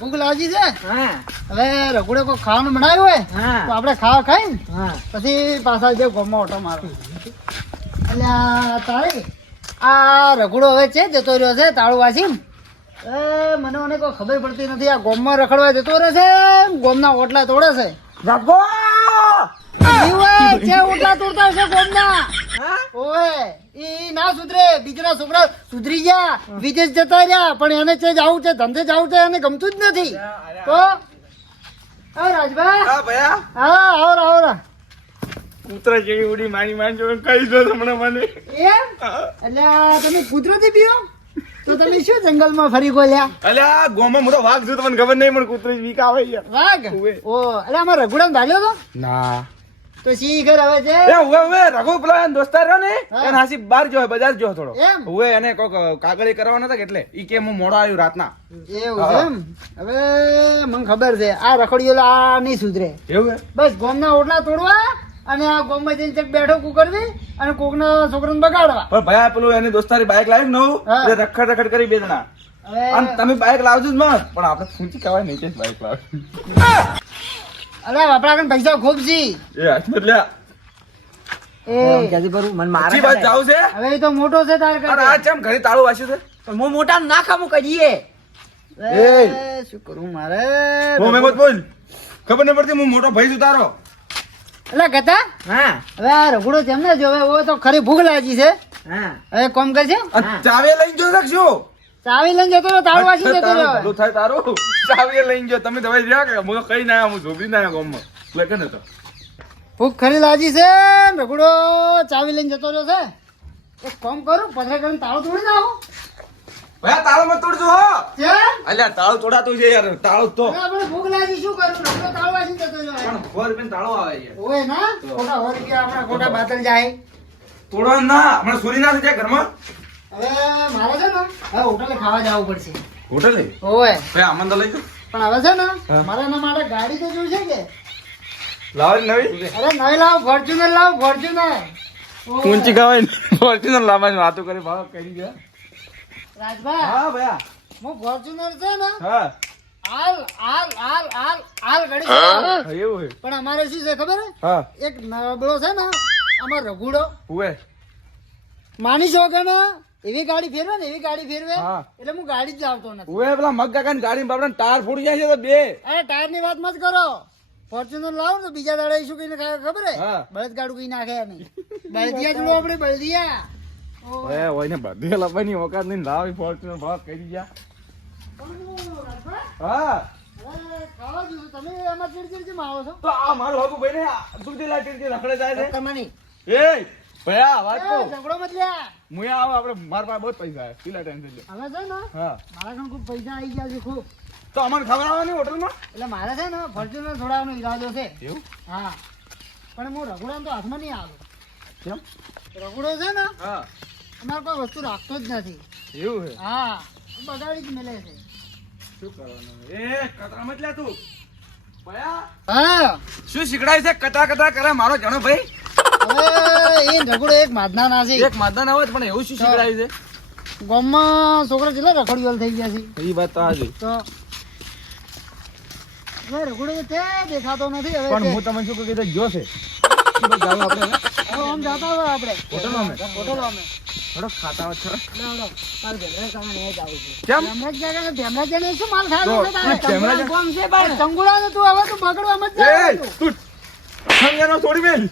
ભૂખ લાગી છે? હવે રઘુડે કોઈ ખાવાનું બનાવ્યું હોય? તો આપણે ખાવા ખાઈને હા. પછી પાછા જે ગોમમાં ઓટો મારો. એટલે તારે આ રઘુડો હવે છે જતો રહ્યો છે તાળું વાંચીને એ મને મને કોઈ ખબર પડતી નથી આ ગોમમાં રખડવા જતો રહે છે ગોમના ઓટલા તોડે છે. રઘો ઓટલા તોડતા છે ગોમના? ઓએ ઈ ના સુધરે બીજના છોકરા સુધરી ગયા વિદેશ જતા રહ્યા પણ એને છે જવું છે ધંધે જવું છે એને ગમતું જ નથી. તો? હા રાજભાઈ હા ભયા. હા આવો આવો કૂતરા જેવી ઉડી મારી માન જો કહી દો તમને મને. એમ? એટલે તમે કુદરતી પીઓ? તો તમે શું જંગલમાં ફરી ગોલ્યા? અલે આ ગોમાં મોટો વાઘ જો તમને ખબર નહીં પણ કૂતરી વીક આવે યાર. વાઘ. ઓ એટલે આમાં રઘુડામ ધાલ્યો તો? ના. તો શી ઘર હવે છે? એ ઉવે રઘુ પેલો દોસ્તાર રહ્યો ને એને હાસી જો બજાર જો થોડો? એને કોક કાગળી કરવાના હતા એટલે ઈ કે હું મોડો આવ્યો રાતના. એવું છે એમ? હવે મને ખબર છે આ રખડીયો આ નહીં સુધરે. એવું? બસ ગોમના ઓટલા તોડવા અને આ ગોમમાં જઈને ચેક બેઠો કુકરવી અને કોકના છોકરાને બગાડવા. પણ ભાઈ પેલું એની દોસ્તારી બાઇક લાવી નવું. રખડ રખડ કરી બે જણા. અને તમે બાઇક લાવજો જ મત પણ આપણે ફૂંચી કહેવાય નહીં કે બાઇક લાવ અરે આપણા કન પૈસા ખૂબ છે. એ હાથમાં લ્યા એ. ક્યાંથી ભરું મને મારે વાત જાવ છે? હવે એ તો મોટો છે તાર કરે આ ચમ ઘરે તાળું વાસ્યું છે? હું મોટા ના ખામું કરીએ એ, શું કરું મારે? હું મેં બોલ. ખબર ન પડતી હું મોટો ભાઈ છું તારો એટલે કહેતા હા. હવે આ રઘુડો તેમ ને જો હવે ઓ તો ખરી ભૂખ લાગી છે. હા. હવે કોમ કરજે. ચાવે લઈ લઈને જો શકશું? ચાવી લઈને જતો રહ્યો તાળું વાસી જતો રહ્યો. ભલું થાય તારું? ચાવી લઈને જો તમે દવાઈ રહ્યા કે? હું કઈ ના હું જોબી ના ગામમાં. લે કે તો ભૂખ ખરી લાજી છે રઘુડો ચાવી લઈને જતો રહ્યો છે. એક કામ કરું પથરા કરીને તાળું તોડી નાખો. ભયા તાળો મત તોડજો હો. અલ્યા તાળું તોડાતું છે યાર તાળું તો. આપણે ભૂખ લાગી શું કરું? રઘુડો તાળું વાસી જતો રહ્યો પણ ખોર પેન તાળો આવે યાર ઓય ના ખોટા હોર કે આપણા ખોટા બાતલ જાય. તોડો ના હમણાં સુરી ના છે ઘરમાં? હવે મારે છે ને હવે હોટલે ખાવા જવું પડશે. હોટલે? ઓય. ભયા આમંદ લઈ જાઓ. પણ હવે છે ને. મારે એના માટે ગાડી તો જોઈશે કે? લાવો નવી? અરે નહીં લાવ ફોર્ચ્યુનર લાવ ફોર્ચ્યુનર ઊંચી કવાય ફોર્ચ્યુનર લાવવાની વાતો કરી ભાવ કરી ગયા. રાજભાઈ હા ભાઈ. હું ફોર્ચ્યુનર છે ને હા. આલ આલ ગાડી એવું હે પણ અમારે શું છે ખબર? હે? એક નબળો છે ને અમાર રઘુડો. ઉવે. માની છો કે ને? એવી ગાડી ફેરવે ને એવી ગાડી ફેરવે એટલે હું ગાડી જ આવતો નથી. ઉવે પેલા મગ કાકા ગાડી બાપડા ટાયર ફૂટી જાય છે તો બે. અરે ટાયરની વાત મત કરો. ફોર્ચ્યુનર લાવો ને તો બીજા દાડે શું કઈને ખાય ખબર હે. બળદ ગાડું કઈ નાખે નહીં બળદિયા જોડો આપણે બળદિયા. ઓએ ઓય ને બધી લાવવાની ઓકાત નહીં લાવી ફોર્ચ્યુનર ભાવ કરી ગયા. હા. તમે એમાં ચીડચીડ કેમ આવો છો? તો આ મારું હગું ભાઈ ને દૂધી લાટી રખડે જાય છે. તમારી એ ભયા વાત ઝઘડો મત લ્યા. હું આવો આપણે મારા પાસે બહુ પૈસા છે. પેલા ટેન્શન લે હવે છે ને હા. મારા ઘણ ખૂબ પૈસા આવી ગયા છે ખૂબ. તો અમને ખબર આવવાની હોટલમાં? એટલે મારે છે ને ફોર્ચ્યુનર છોડાવવાનો ઈરાદો છે. એવું? હા. પણ હું રઘુડાને તો હાથમાં નહીં આવ્યો કેમ? રઘુડો છે ને હા. અમારે કોઈ વસ્તુ રાખતો જ નથી. એવું છે? હા. બગાડી જ મેલે છે. શું કરવાનું એ કતરા મત લે તું. ભયા? હા. શું શીખડાય છે? કતા કતા કરે મારો જણો ભાઈ? એ રઘુડો એક માદના ના છે. એક માદા ના હોય પણ એવું શું શીખડાય છે? ગામમાં છોકરા કેટલા રખડીવાલ થઈ ગયા છે? એ વાત તો હાજી તો રઘુડો તે દેખાતો નથી હવે પણ હું તમને શું કહું કે છે? જાવ આપણે આમ જાતા હોય આપણે. હોટલમાં અમે? હોટલો અમે. થોડો ખાતા હોય. લે, લે. મારે ભેમરા સામે નહીં જ કેમ? ભેમરા જ જાય ને ભેમરા જાય ને શું માલ ખાય ભેમરા જાય- કોમ છે ભાઈ. ચંગુડા તું હવે તું બગડવા મત જા તું સંગેનો છોડી મેલ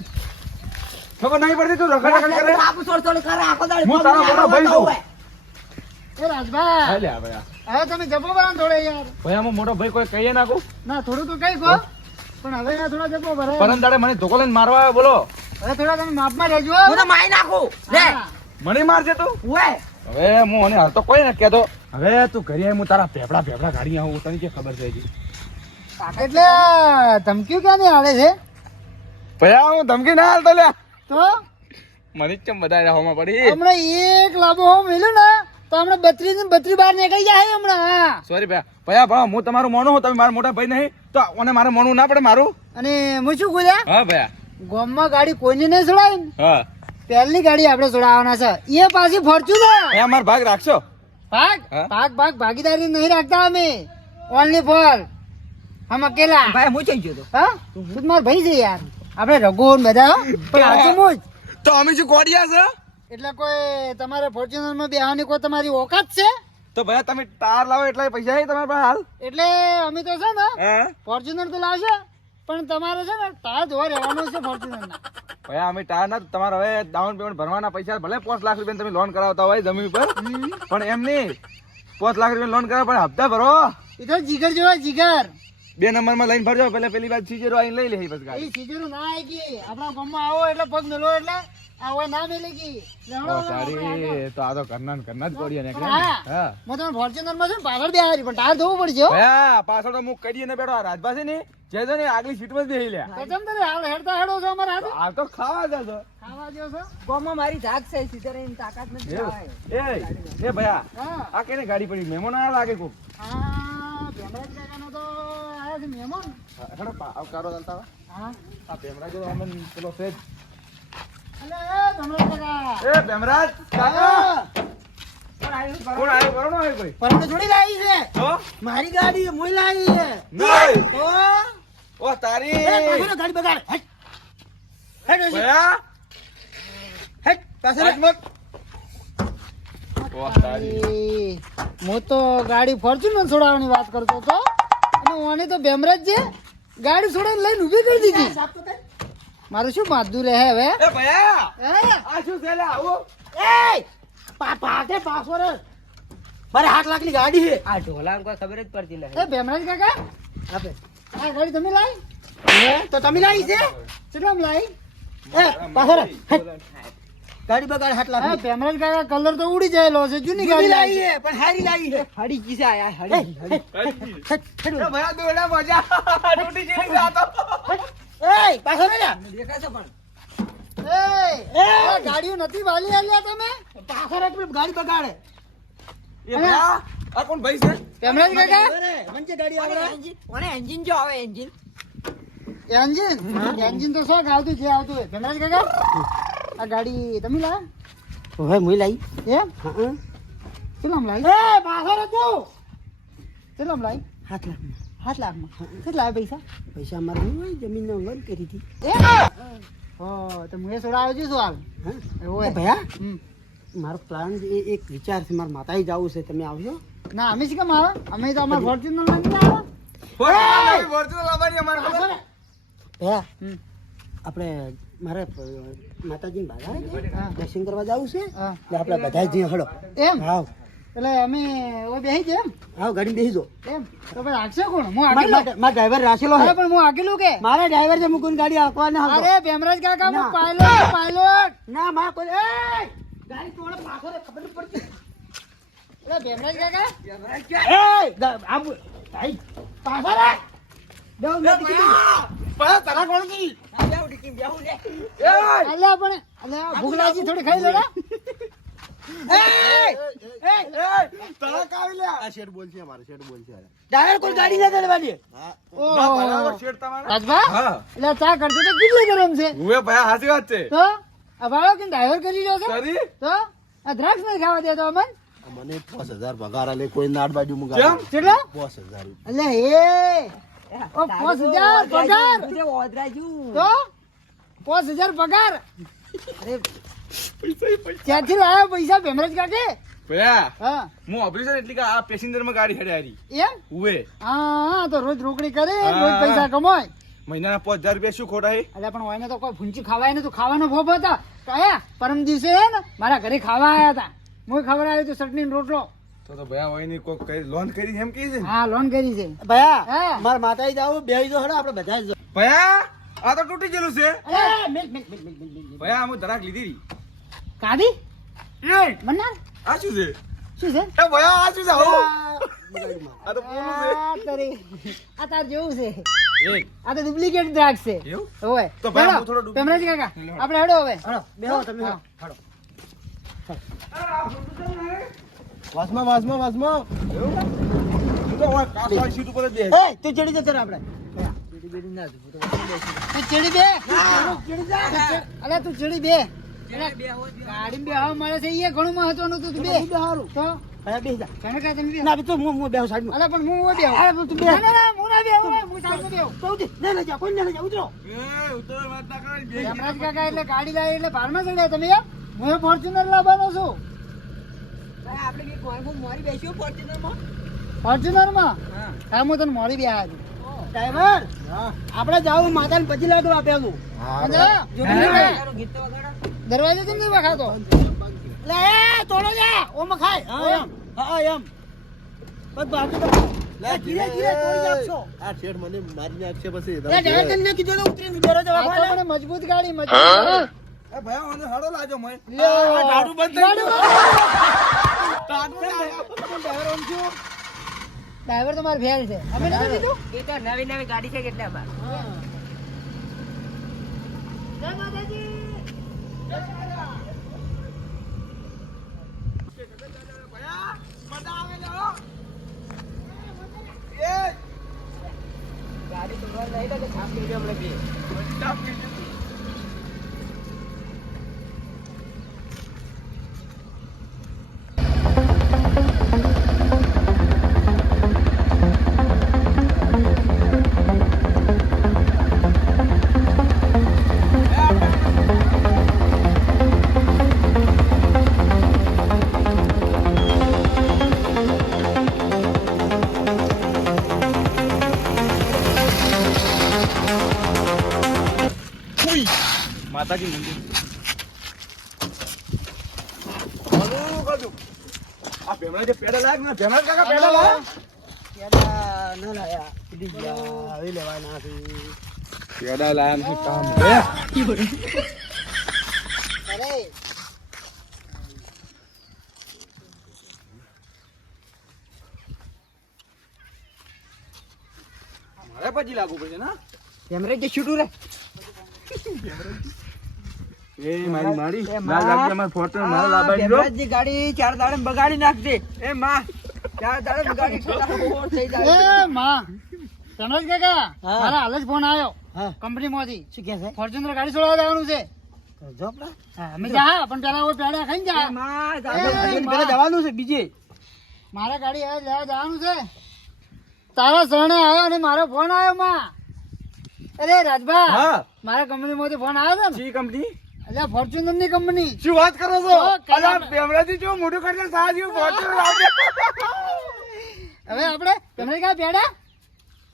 ખબર નહીં પડતી તું રખડ રખડ કરે? આપું થોડું થોડું કરે આખો દાડી હું તારો મોટો ભાઈ છું. એ રાજભાઈ. હાલે ભયા હવે તમે જપો ભરા થોડે યાર. ભાઈ આમાં મોટો ભાઈ કોઈ કહીએ નાખું ના થોડું તો કઈ કહો. પણ હવે ના થોડા જપો ભરે. પરમ દાડે મને ધોકો લઈને મારવા આવ્યો બોલો. હવે થોડા તમે માપમાં રહેજો. હું તો મારી નાખું. લે. મને મારજે તું. ઓય હવે હું અને હાલ તો કોઈ ન કહેતો. હવે તું ઘરે આય, હું તારા ભેપડા ભેપડા કાઢી આવું તને કે ખબર છે હજી? એટલે ધમકી ક્યાં ની હાલે છે? ભયા હું ધમકી ના હાલતો લ્યા તો? મને જ બધા હોમાં પડી? હમણાં એક લાભો હો મળ્યો ને તો હમણાં બત્રીસ ને બત્રી બાર નીકળી જાય હમણાં હા. સોરી ભાઈ ભયા ભા હું તમારું મોનું હું તમે મારા મોટા ભાઈ નહીં તો મને મારે મોનું ના પડે મારું? અને હું શું બોલ્યા હા ભયા ગોમમાં ગાડી કોઈને નહીં છોડાવી હા. પહેલી ગાડી આપણે છોડાવવાના છે. એ પાછી ફોર્ચ્યુનર ભયા અમાર ભાગ રાખશો. ભાગ? ભાગ ભાગ ભાગીદારી નહીં રાખતા અમે. ઓનલી ફોર હમ અકેલા. ભાઈ હું જઈ ગયો તો. હા? તું તો મારો ભાઈ છે યાર. આપણે રઘુ ને બધા. પણ હાચું મુજ. તો અમે શું ગોડિયા છે? એટલે કોઈ તમારે ફોર્ચ્યુનરમાં બેહવાની કોઈ તમારી ઓકાત છે? તો ભાઈ તમે તાર લાવો એટલા પૈસા છે તમારા પાસે હાલ. એટલે અમે તો છે ને ફોર્ચ્યુનર તો લાવશે પણ તમારે છે ને તાર જોવા રહેવાનું છે ફોર્ચ્યુનર ના. ભાઈ અમે ટાર ના તમારે હવે ડાઉન પેમેન્ટ ભરવાના પૈસા ભલે પાંચ લાખ રૂપિયા તમે લોન કરાવતા હોય જમીન પર પણ એમ નહીં. પાંચ લાખ રૂપિયા લોન કરાવ પણ હપ્તા ભરો. એ તો જીગર જેવા જીગર. બે નંબરમાં લઈને ભરજો પેલા પેલી બાદ સીજેરો આઈને લઈ લે બસ ગાડી. સીધું ના આવી ગઈ. આપણા ગામમાં આવો એટલે પગ મેલો એટલે આ હોય ના મેલે ગઈ. તારી તો આ તો કરનાર ને જ ને. હા. હા. ફોર્ચ્યુનરમાં છે પાછળ બે આવી પણ ટાયર ધોવું પડશે હો. પાછળ તો હું કડીએ બેઠો. આ રાજભા છે ને જે ને આગલી સીટ જ બેહી લ્યા. તો ચમ તારે હાલ હેડતા હેડો છો અમારા હાથે? આ તો ખાવા જેવો છો. ગામમાં મારી જાગ છે તાકાત નથી એ એ ભયા આ કેને ગાડી પડી? મેમો આ લાગે કોક? આ ભેમરાજ કાકાનો તો આયા છે મહેમાન? હેડો પા- આવકારો ચાલતા. હા. આ ભેમરાજ જો અમને પેલો સેજ અલે એ ભેમરાજ કાકા. એ ભેમરાજ આવ્યો કરો મારી ગાડી મોઈ લાવી છે. તારી. ગાડી બગાડ. હટ. હું તો ગાડી ફોર્ચ્યુનર છોડાવવાની વાત કરતો હતો. ઓને તો ભેમરાજ છે ગાડી છોડે લઈને ઊભી કરી દીધી. મારું શું માધું રહે હવે? એ ભયા! એ આ શું છે આવો. એ! પા- પાકે પાછો રે. મારે આઠ લાખની ગાડી છે. આ ઢોલાને કોઈ ખબર જ પડતી એ નથી ભેમરાજ કાકા? આપે. આ ગાડી તમે લાવી હે? તો તમે લાવી છે? કેટલામ લાવી એ પાછો રે. ગાડી બગાડ હાથ લાવી ભેમરાજ કાકા કલર તો ઉડી જાયેલો છે જૂની ગાડી લાવી છે પણ હારી લાવી છે. હડી કી છે આયા હાડી એ ભયા દોડા મજા તૂટી જેવી છે આ તો એ પાછો રે લ્યા. દેખાશે પણ. એ એ ગાડીઓ નથી વાલી આલ્યા તમે? પાછો રે ગાડી બગાડે. એ આ કોણ ભાઈ છે? ભેમરાજ કાકા? મંજે ગાડી આવે. એન્જિન ઓને એન્જિન જો આવે એન્જિન એન્જિન એન્જિન તો શું આવતું જે આવતું હોય. ધનરાજ કાકા આ ગાડી તમે લાવ્યા હવે મુઈ લાઈ એમ? નામ લાવી? એ પાછો રે શું નામ લાવી? હાથ લાખ હાથ લાખમાં કેટલા પૈસા? પૈસા અમારે નહીં હોય જમીનનો વન કરી હતી. એ? હો તો હું એ છોડાવ્યો છું શું હાલ? ઓય ભયા. મારો પ્લાન એ એક વિચાર છે મારા માતાએ જવું છે તમે આવજો. ના અમે શું કેમ આવે? અમે તો અમારા ફોર્ચ્યુનર નહીં આવે. ફોર્ચ્યુનર લાવવાની અમારે. ભયા આપણે મારે માતાજી બાધા દર્શન કરવા જવું છે? આપણે બધા જઈએ હળો. એમ? હા એટલે અમે ઓય બેહી જ એમ? આવ ગાડી બેહી જો એમ? તો ભાઈ રાખશે કોણ? હું આગળ મારા ડ્રાઈવર રાખેલો હે. પણ હું આગેલું કે? મારા ડ્રાઈવર છે મુકુન ગાડી આકવા ના અરે ભેમરાજ કાકા હું. પાયલોટ પાયલોટ ના મારા કોઈ એ ગાડી તોડે પાછો રે ખબર પડતી. એટલે ભેમરાજ કાકા. એ ગા- આમ ભાઈ પાછો રે બેહુ લે ટીકી. ભયા તારા કોણ કી બેહુ. ટીકી, બેહુ લે. અલ્યા પણ અલ્યા ભૂખ લાગી. થોડી ખાઈ લેડા. તારા કાવી લ્યા. આ શેઠ બોલ છે અમારે શેઠ બોલ છે ડ્રાઈવર કોઈ ગાડી ના ચડવાની ના, બરાબર શેઠ તમારા. રાજભા? હા. એટલે ચા કરતો તો કેટલી ગરમ છે? હું ભયા હાચી વાત છે. તો? આ વાળો કે ડ્રાઈવર કરી રહ્યો છે? તારી તો? આ દ્રાક્ષ નહીં ખાવા દેતો અમન? મને પાંચ હજાર પગાર આલે કોઈ નાટ બાજુ કેમ? મુકા કેટલા? પાંચ હજાર અલ્યા એ! પાંચ હજાર પગાર તું? પાંચ હજાર પગાર. ક્યાંથી લાવ્યો પૈસા ભેમરાજ કાકે? ભયા હું. ઓપરેશન એટલે કે આ પેસેન્જરમાં ગાડી હેડે એમ? ઉવે હા તો રોજ રોકડી કરે રોજ પૈસા કમાય. મહિનાના પાંચ હજાર રૂપિયા શું ખોટા હે? અલ્યા પણ હોય ને તો કોઈ ભૂંચી ખાવાય ને તો ખાવાનો ભોપ હતા. કયા પરમ દિવસે હે ને મારા ઘરે ખાવા આવ્યા હતા. હું ખબર આવી તો ચટણી રોટલો. તો તો ભયા હોયની કોક કરી લોન કરી છે એમ કહી છે હા લોન કરી છે ભયા હા. મારા માતાએ જાવ બે જો હડો આપણે બધા જ ભયા આ તો તૂટી ગયેલું છે ભયા હું ધરાક લીધી રી. કાઢી એ મન્નાર આ શું છે શું છે એ ભયા આ શું છે હો આ તો પૂરું છે આ તારી આ તાર જેવું છે એ આ તો ડુપ્લિકેટ દ્રાક્ષ છે એવું ઓય તો ભાઈ હું થોડો duplicate- કાકા આપણે હેડો હવે હડો બેહો તમે હડો. વાસમાં વાસમાં વાસમાં તું તો ઓય કાચ સીટ ઉપર દે એ તું ચડી જતો રે આપણે. ચડી બેડી ના તું તો તું ચડી બે. ચડી જા. અલે તું ચડી બે. ગાડી બે હવા મળે છે એ ઘણું મહત્વનું હતું તું બે. તો? ભાઈ બેસી જા. તમે ના તો હું હું બેહું સાઈડમાં. અલા, પણ હું બેહું. અરે તું બે ના, ના, હું ના બેહું, હું સાઈડમાં બેહું. તો ઉઠી. ના ના જા કોઈ ના જા ઉતરો. એ ઉતર વાત ના કરે બે કાકા એટલે ગાડી લાવી એટલે ભારમાં ચડ્યા. તમે એમ? હું ફોર્ચ્યુનર લાવવાનો છું. ફોર્ચ્યુનરમાં. હા. હું તને મોડી બેહા છું ડ્રાઈવર આપણે જાવું માતાને પછી લાડુ આપેલું. દરવાજો કેમ નહીં વખાતો? લે તોડો જા ઓમ ખાય. હા એમ. હા એમ. બસ બાકી તો લે ધીરે ધીરે તોડી નાખશો. આ શેઠ મને મારી નાખશે પછી. લે ડ્રાઈવર ને કીધું એટલે ઉતરીને બેરો જવા આ તો ખાલે. મને મજબૂત ગાડી મજબૂત એ ભાઈ મને હાડો લાજો મને. બંધ થઈ બંધ. ડ્રાઈવર તો મારે ફેલ છે. અમે નથી કીધું એ તો નવી નવી ગાડી છે કેટલા ગાડી તો નહીં લાગે છાપ કરી હમણાં બે. માતાજી મંદિર. આ ભેમડા જે પેડા લાગ ને? ભેમડા કાકા પેડા લાગ પેલા ન લાયા. ઉડી હવે લેવાના છે. પેડા લાયા નથી કામ હે? અરે. મારે પછી લાગુ પડશે ના? કેમેરા જે છૂટું રે. એ મારી મારી. ના લાગજે અમાર ફોટો મારે લાવવા દીધો ભેમરાજની ગાડી ચાર દાડે બગાડી નાખજે. એ માં. ચાર દાડે ગાડી થઈ જાય. એ માં. તનોજ કાકા મારા હાલ જ ફોન આવ્યો હા. કંપનીમાંથી. શું કે છે? ફોર્ચ્યુનર ગાડી છોડાવવા જવાનું છે. જો હા, અમે જા પણ પેલા હવે પેડા ખાઈ જા. એ માં. પેલા જવાનું છે બીજે. મારા ગાડી હવે લેવા જવાનું છે. તારા શરણે આવ્યો અને મારો ફોન આવ્યો માં. અરે રાજભા મારા કંપની કંપનીમાંથી ફોન આવ્યો છે ને? કંપની? એટલે ફોર્ચ્યુનરની કંપની શું વાત કરો છો? ઓ, કયા- જો મોટું કરીને સાજ્યું ફોટો લાવજે હવે આપણે તમને ક્યાં પેડા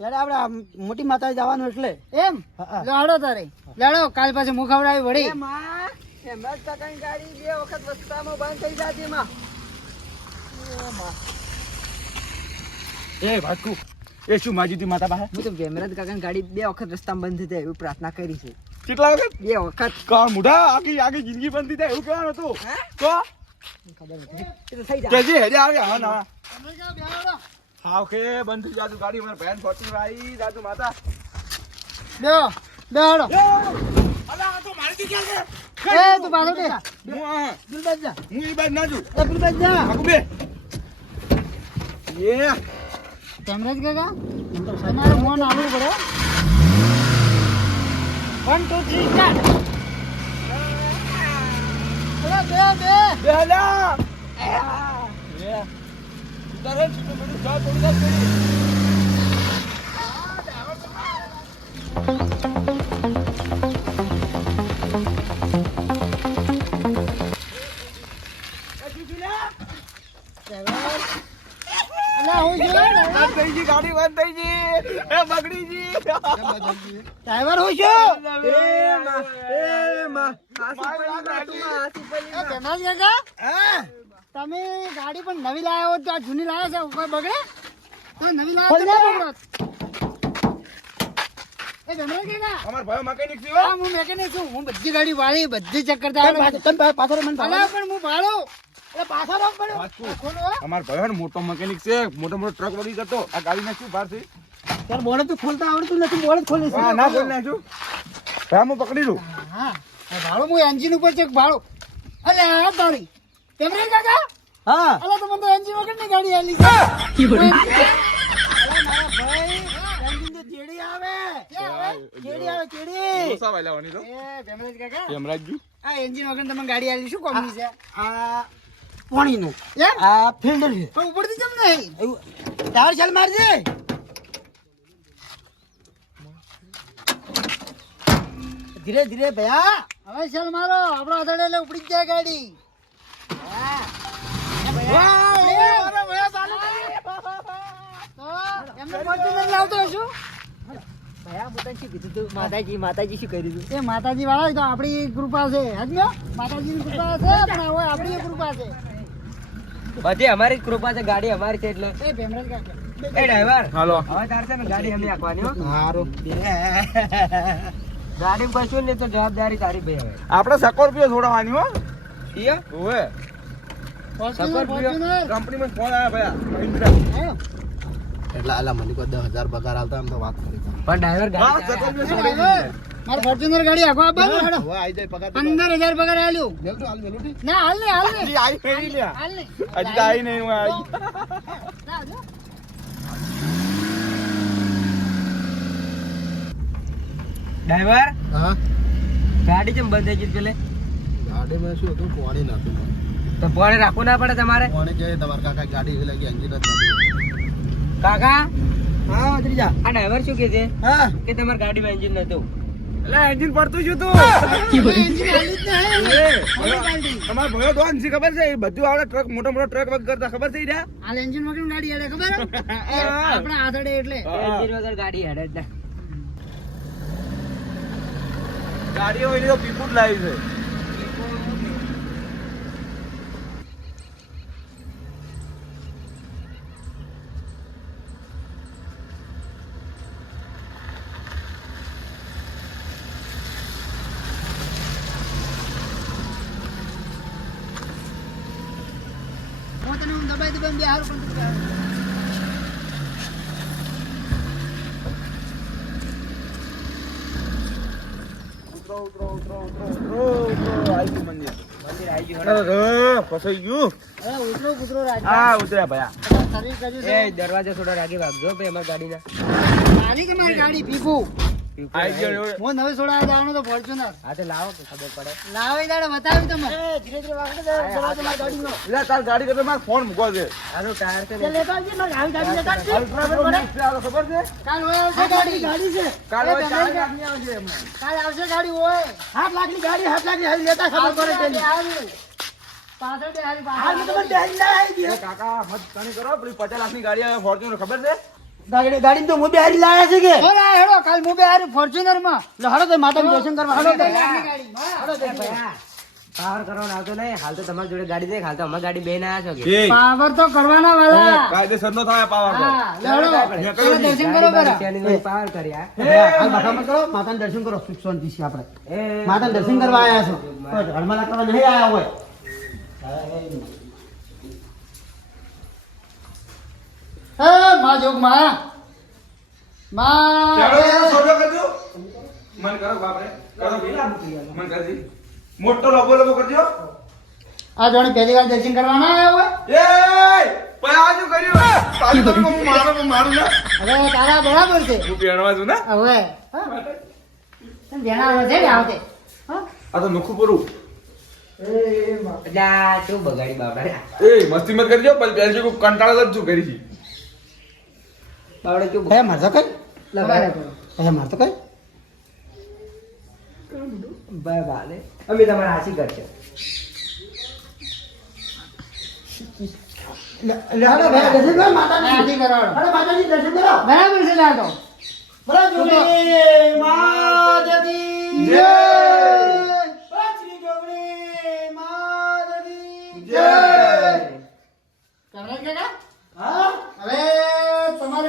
એટલે આપણે મોટી માતા જવાનું એટલે. એમ. લાડો તારે. લાડો કાલ પાછી મુખ ખવડાવી વળી. એ માં ભેમરાજ ગાડી બે વખત રસ્તામાં બંધ થઈ જાય માં. એ ભાટકુ એ શું માજી તી માતા બહાર હું તો વેમરાજ કાકાની ગાડી બે વખત રસ્તામાં બંધ થઈ જાય એવી પ્રાર્થના કરી છે. કેટલા વખત? બે વખત. કા મુઢા? આખી આખી જિંદગી બનતી થાય એવું કહેવાનું હતું. તો ખબર નથી. એ તો થઈ જાય. કેજી હેડે આવે. હા ના. તમે ક્યાં બેહાડો? હાવ કે બંધ જાતું ગાડી મારા ભેન ફોર્ચ્યુનર ભાઈ જાતું માતા. બેહો, બેહાડો. અલા આ તો મારી દી ચાલ એ તું પાછો બે. હું આ ગુલબાજ જા હું ઈ બાજુ ના જુ એ ગુલબાજ જા બે કાકા? તમારે ફોન આવવું પડે. વન ટુ થ્રી સ્ટાર્ટ બે બે. બેહલા. યે ઉતારે છૂટું બધું ચા થોડું ચા થોડી અલા હું જોયો ને. બંધ થઈ ગઈ ગાડી બંધ થઈ ગઈ. એ બગડી ગઈ? ડ્રાઈવર હું છું? એ માં એ માં કાકા? તમે ગાડી પણ નવી લાવ્યા હોત તો આ જૂની લાવ્યા છે કોઈ બગડે? તો નવી લાવ્યા તો ના બગડત. એ ધનરાજ કાકા? અમાર ભાઈ મેકેનિક છે હા, હું મેકેનિક છું. હું બધી ગાડી વાળી બધી ચક્કર તને. પાછળ- મને પણ હું ભાડો. એટલે પાછળ પડ્યો. હો. અમાર ભાઈ મોટો મેકેનિક છે. મોટો મોટો ટ્રક વળી જતો. આ ગાડી ને શું બહારથી તાર બોલે તો ખોલતા આવડતું નથી બોલે ખોલી હા ના બોલ નાખ્યું ભાઈ હું પકડી લઉં. હા આ ભાડો હું એન્જિન ઉપર ચેક ભાડો. અલે આ ગાડી કેમ રે કાકા? હા. અલે તો મને તો એન્જિન વગરની ગાડી આલી છે. અલે મારા ભાઈ એન્જિન તો જેડી આવે. કેડી આવે? કેડી ઓસા વાય લાવવાની તો એ ભેમરાજ કાકા. યમરાજજી આ એન્જિન વગર તમે ગાડી આલી શું કોમની છે? આ પાણીનું. એમ? આ ફિલ્ડર છે. પણ ઉપરથી જમ નહીં? એવું ટાવર ચાલ મારજે. ધીરે ધીરે ભયા. હવે ચાલ મારો. આપણો આધડે એટલે ઉપડી જાય ગાડી. માતાજી માતાજી શું કરી દીધું એ માતાજી વાળા તો આપણી કૃપા છે. હજ્યો માતાજીની કૃપા છે પણ હવે આપણી કૃપા છે. બધી અમારી કૃપા છે ગાડી અમારી છે એટલે. એ ભેમરાજ કાકા. એ ડ્રાઈવર. હાલો. હવે તારે છે ને ગાડી અમે આપવાની હો. હારું. ગાડી કશું ને તો જવાબદારી તારી ભાઈ હવે. આપણે સ્કોર્પિયો છોડવાની હો. ઈયો? ઓવે. ફોર્ચ્યુનર ફોર્ચ્યુનર કંપનીમાં ફોન આવ્યા ભયા આવ્યો એટલે આલા મને કોઈ દસ હજાર પગાર આવતા એમ તો વાત કરી પણ ડ્રાઈવર હા ગાડી સ્કોર્પિયો છોડી ડ્રાઈવર, મારે ફોર્ચ્યુનર ગાડી આખો આપવાનું હેડો. હવે આવી જાય પગાર તો પંદર હજાર પગાર આલ્યો. તો હાલ મેલુટી ના હાલ ને હાલ ને આવી નહીં લ્યા. હાલ ને હજી આઈ નહીં હું આવી ના, ડ્રાઈવર હા? ગાડી કેમ બંધ થઈ ગઈ પેલે? ગાડીમાં શું હતું? પાણી નતું તો પાણી રાખવું ના પડે તમારે? પાણી કે તમારા કાકા ગાડી એટલે કે એન્જિન જ નતું કાકા? હા ત્રીજા આ ડ્રાઈવર શું કે છે? હા. કે તમારી ગાડીમાં એન્જિન નતું. એટલે એન્જિન પડતું શું તું એન્જિન હાલી જ નહીં. તમારા ભયો દોન છે ખબર છે? એ બધું આવડે ટ્રક મોટો મોટો ટ્રક વગર કરતા ખબર છે ઈડા રહ્યા? હાલ એન્જિન વગર ગાડી હેડે ખબર? આપણે આધડે એટલે. એન્જિન વગર ગાડી હેડે જ ના ગાડીઓ એની તો પીપુટ લાવી છે. હું તને હું દબાઈ દબાઈ બે હારું પણ ઉતરો ઉતરો ઉતરો ઉતરો ઉતરો ઉતરો આવી ગયું મંદિર. મંદિર આવી ગયું ફસાઈ ગયું. હવે ઉતરો કૂતરો હા ઉતર્યા ભયા. એ દરવાજા થોડા રાગી ભાગજો ભાઈ અમારી ગાડીના. મારી કે મારી ગાડી એવો. હું નવી સોડા જવાનું તો ફોર્ચ્યુનર હા તો લાવો ખબર પડે. લાવી દાડે બતાવી તમે ધીરે ધીરે વાગડે જાય દરવાજો ગાડીનો એટલે તાર ગાડી કરતા મારે ફોન મૂકવો છે. આનો ટાયર છે તે આવજે મારી આવી ગાડી લેતા આવજે. અલ્ટ્રા પ્રો મેક્સ ખબર છે? કાલ હોય આવશે ગાડી. ગાડી. છે. કાલ હોય લાખની આવશે કાલ આવશે ગાડી હોય. હાથ લાખની ગાડી હાથ લાખની હારી લેતા ખબર પડે તેની. પાછળ હાલ પાછળ. ના આવી કાકા મત તને કરો પેલી પચાસ લાખની ગાડી આવે ફોર્ચ્યુનર ખબર છે? ગાડી ગાડી તો હું બેહારી લાયા છે કે? બોલા હેડો કાલ હું હારી ફોર્ચ્યુનરમાં લે હળો તો માતા દર્શન કરવા. હળો તો. પાવર કરવાનો આવતો નહીં. હાલ તો તમારી જોડે ગાડી છે હાલ તો અમારી ગાડી બે ના છો કે? પાવર તો કરવાના વાલા. કાયદેસર નો થાય પાવર હા લેવડો મેં કહ્યું ચલો દર્શન કરો બરા પાવર કર્યા હાલ માથામાં કરો. માતાને દર્શન કરો. સુખ શાંતિ છે આપણે. માતાને દર્શન કરવા આયા છો. કોઈ હળમાલા કરવા નહીં આયા હોય. એ માં જોગમાં. માં. ચાલો યાર, કરજો. મન કરો બાપરે. કરો મન કરજી મોટો લોબો લોબો કરજો. આ જોડે પહેલી વાર દર્શન કરવાના આવ્યા હોય? એ પણ આ શું કર્યું? તારી તો હું મારો મારું ના હવે તારા બરાબર છે. હું પહેરવા છું ને? હવે હા? તને છે ને આવતે. આ તો નખું પૂરું એ મસ્તી મત કરજો પછી કંટાળો જ કરી છે બાવડા શું હે મારતો કઈ? લગાડે હે મારતો કઈ? બાલે અમે તમારે હાસી કરશે. બરાબર છે માતાજી. જય!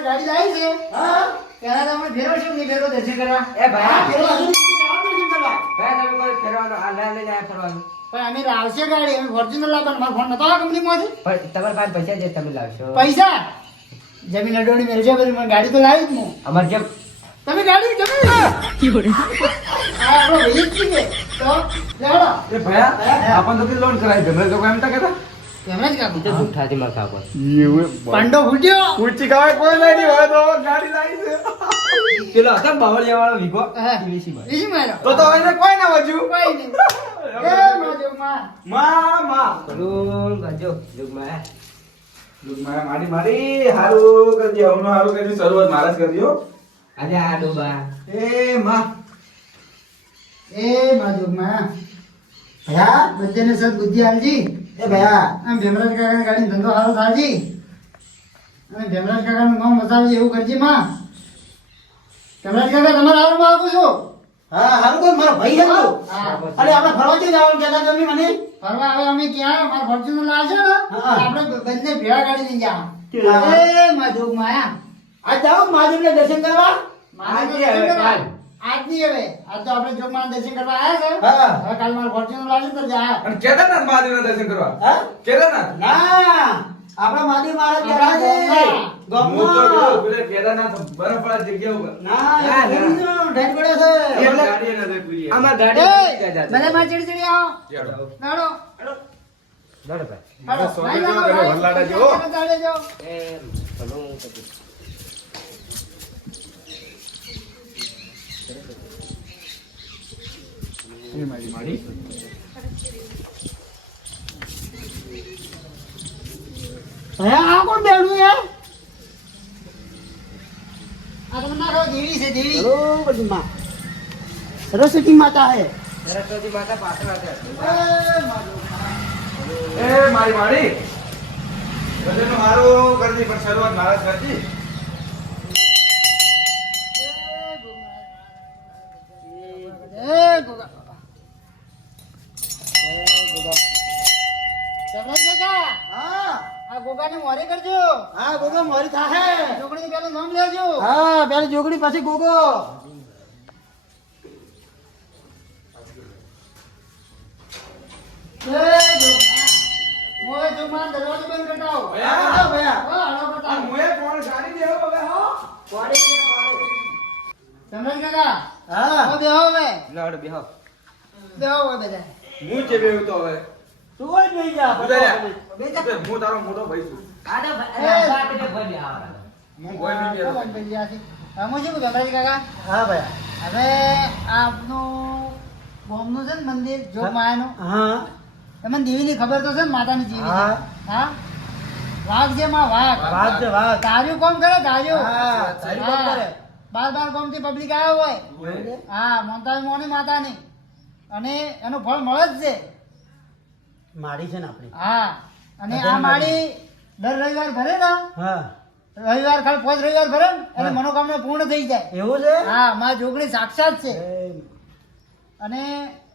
ગાડી આવી છે? હા. ત્યારે તમે ફેરો છો નહીં ફેરો દર્શન કરવા? એ ભાઈ ફેરો હજુ દર્શન કરવા ભાઈ તમે કોઈ ફેરવાનો હાલ હાલ લઈને આયા ફરવાનું. પણ અમે લાવશે ગાડી અમે ફોર્ચ્યુનર લાવવાનું મારો ફોન નતો કંપનીમાંથી પણ તમારા પાસે પૈસા છે તમે લાવશો. પૈસા? જમીન અડોણી મેળશે બધી મને ગાડી તો લાવી જ હું. અમારે જેમ તમે ગાડી જમી આ આપણો ભાઈ જ છે તો એ આપણ તો લોન કરાવી ભેમરે તો એમ તો કેતા માં પાંડો ફૂટ્યો ઊંચી ખાવે કોઈ નહીં હવે તો ગાડી લાવી છે. પેલો હતો બાવળિયા વાળો વિગો હા. ઈવીસી માં બીજી મારો તો તો એને કોઈ ના વજુ કોઈ નહીં. માં જોગમાં. માં. માં ભલું કરજો જુગમાં મારા મારી મારી હારું કરજે. હમણાં હારું કરજે શરૂઆત મારા જ કરજો આજે આ ડોબા. એ માં. એ માં. ભયા, બધાને સદબુદ્ધિ આલજી. એ ભયા આમ ભીમરાજ કાકાની ધંધો સારો થાજી. અને ભીમરાજ કાકાનું નામ બતાવજે એવું કરજે માં. ભીમરાજ કાકા તમારે હારું માં આપું છું. હા હારું કોઈ મારો ભાઈ છે હા. અરે આપણે ફરવા ક્યાં જવાનું કહેતા તમે મને ફરવા હવે અમે ક્યાં મારા ફોર્ચ્યુનર લાવશે ને. આપણે બંને ભેળા ગાડી લઈ જા હા. એ માં જોગમાં આયા. આજ જાઓ મહાદેવને દર્શન કરવા મારે તો આજે હવે દર્શન કરવા. આજ તો આપણે જોગમાં દર્શન કરવા આવ્યા છે હા. હવે કાલ મારે ફોર્ચ્યુનર લાવશે તો જા અને કેદારનાથ મહાદેવના દર્શન કરવા હા કેદારનાથ ના આપણા મહાદેવ મહારાજ બેઠા છે ગમમાં. હું તો ગમમાં. પેલો- કેદારનાથ બરફવાળા જગ્યા ઉપર ના ના, ઢેર પડ્યો છે એટલે ગાડી લઈ પૂરી. આમાં ગાડી મને માં ચીડી ચીડી આવો ચાલો. નાડો લડો ભાઈ નાડો. વરલાડા જેવો. ચાલે જાઓ. એ ભલું કરજો મારી મારી સરસ્વતી માતા હે સરસ્વતી માતા પાછળ એ મારી મારી બધાનું હારું કરજી પણ શરૂઆત મારા ગોગા. સમજ કાકા, હા આ ગોગાને કરજો. હા ગોગો મોરી થાહે. છોકરીનું પેલું નામ લેજો. હા પેલી જોગડી પછી ગોગો. એ જોગમાં. દરવાજો બંધ કરતા ભયા. હા ભયા. હો, હાલો કરતા આ કોણ ગાડી દેવો હવે હો? સમજ કાકા? હા. હો, બેહો હવે. લડ બેહો. બેહો હવે બધા હું છે બેવું તો હવે? તું હોય જોઈ જા બધા હું તારો મોટો ભાઈ છું. મંદિર જોગ માયાનું. હા. તમને દેવીની ખબર તો છે ને માતાની જીવી હા. હા? વાઘ છે માં વાઘ. છે તાર્યું કોમ કરે? હા, કોમ કરે. બાર બાર કોમથી પબ્લિક આવ્યો હોય. હું મોનતા મોની માતાની. અને એનું ફળ મળે જ છે. માડી છે ને આપણી. હા. અને આ માળી દર રવિવાર ભરે ને? હા. રવિવાર ખાલી પાંચ રવિવાર ભરે ને એટલે મનોકામના પૂર્ણ થઈ જાય. એવું છે? હા મારા જોગણી સાક્ષાત છે. અને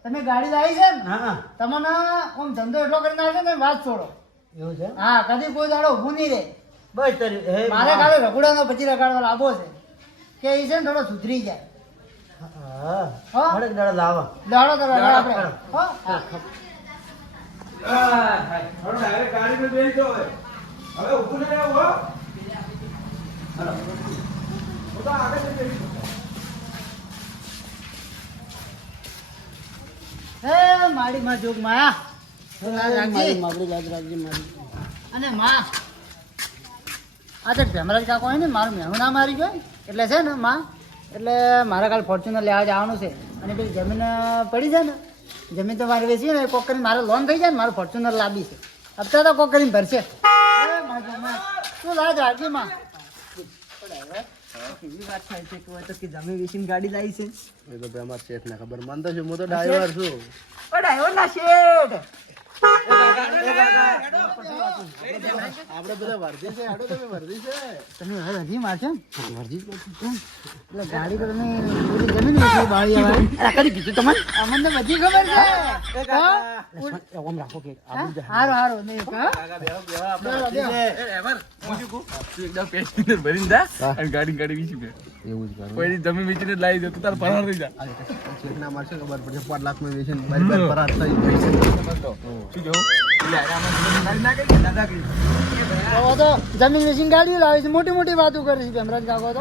તમે ગાડી લાવી છે ને હા તમને આમ ધંધો એટલો કરી નાખે ને વાત છોડો. એવું છે? હા કદી કોઈ દાડો ઊભું નહીં રહે. બસ મારે. કાલે રગુડાનો પછી રગાડવા લાવવો છે. કે એ છે ને થોડો સુધરી જાય. હા. દાડા લાવો. દાડો તો આપણે. હા. હો? ગાડીમાં બેસી હવે. ઉભું નહીં રહેવું, હો. હાલો. હું તો આગળ જઈ હે મારી માં જોગ માયા અને માં આ તો ભેમરાજ કાકો હોય ને મારું મેહું ના મારી ગયો એટલે છે ને માં એટલે મારે કાલે ફોર્ચ્યુનર લેવા જવાનું છે અને પેલી જમીન પડી જાય ને જમીન તો મારે વેચી ને કોક કરીને મારે લોન થઈ જાય ને મારું ફોર્ચ્યુનર લાવી છે હપ્તા તો કોક કરીને ભરશે. તું લાજ છે વેચીને ગાડી લાવી છે એ તો અમારા શેઠને ખબર. માનતો શું, હું તો ડ્રાઈવર છું. ડ્રાઈવર ના શેઠ. આપણે બધા વર્ધી છે હેડો તમે વર્ધી છે તમે હવે હજી મારશો ને? એટલે ગાડી તો તમે પૂરી જમીન વેચી બાળી આવે કદી કીધું તમને અમને બધી ખબર છે ઓમ રાખો કે હા? હારું હારું એકદમ ભરીને અને ગાડી ગાડી વીસી બે એવું જ કરું કોઈ જમીન વીચીને લાવી દે તું તાર ફરાર થઈ જા. શેઠના મારશે ખબર પડશે પાંચ લાખમાં વેચીને બારી બાર ફરાર થઈ શું કેવું જમીન વેચીને ગાડીઓ લાવે છે. મોટી મોટી વાતો કરે છે. ભીમરાજ કાકો તો.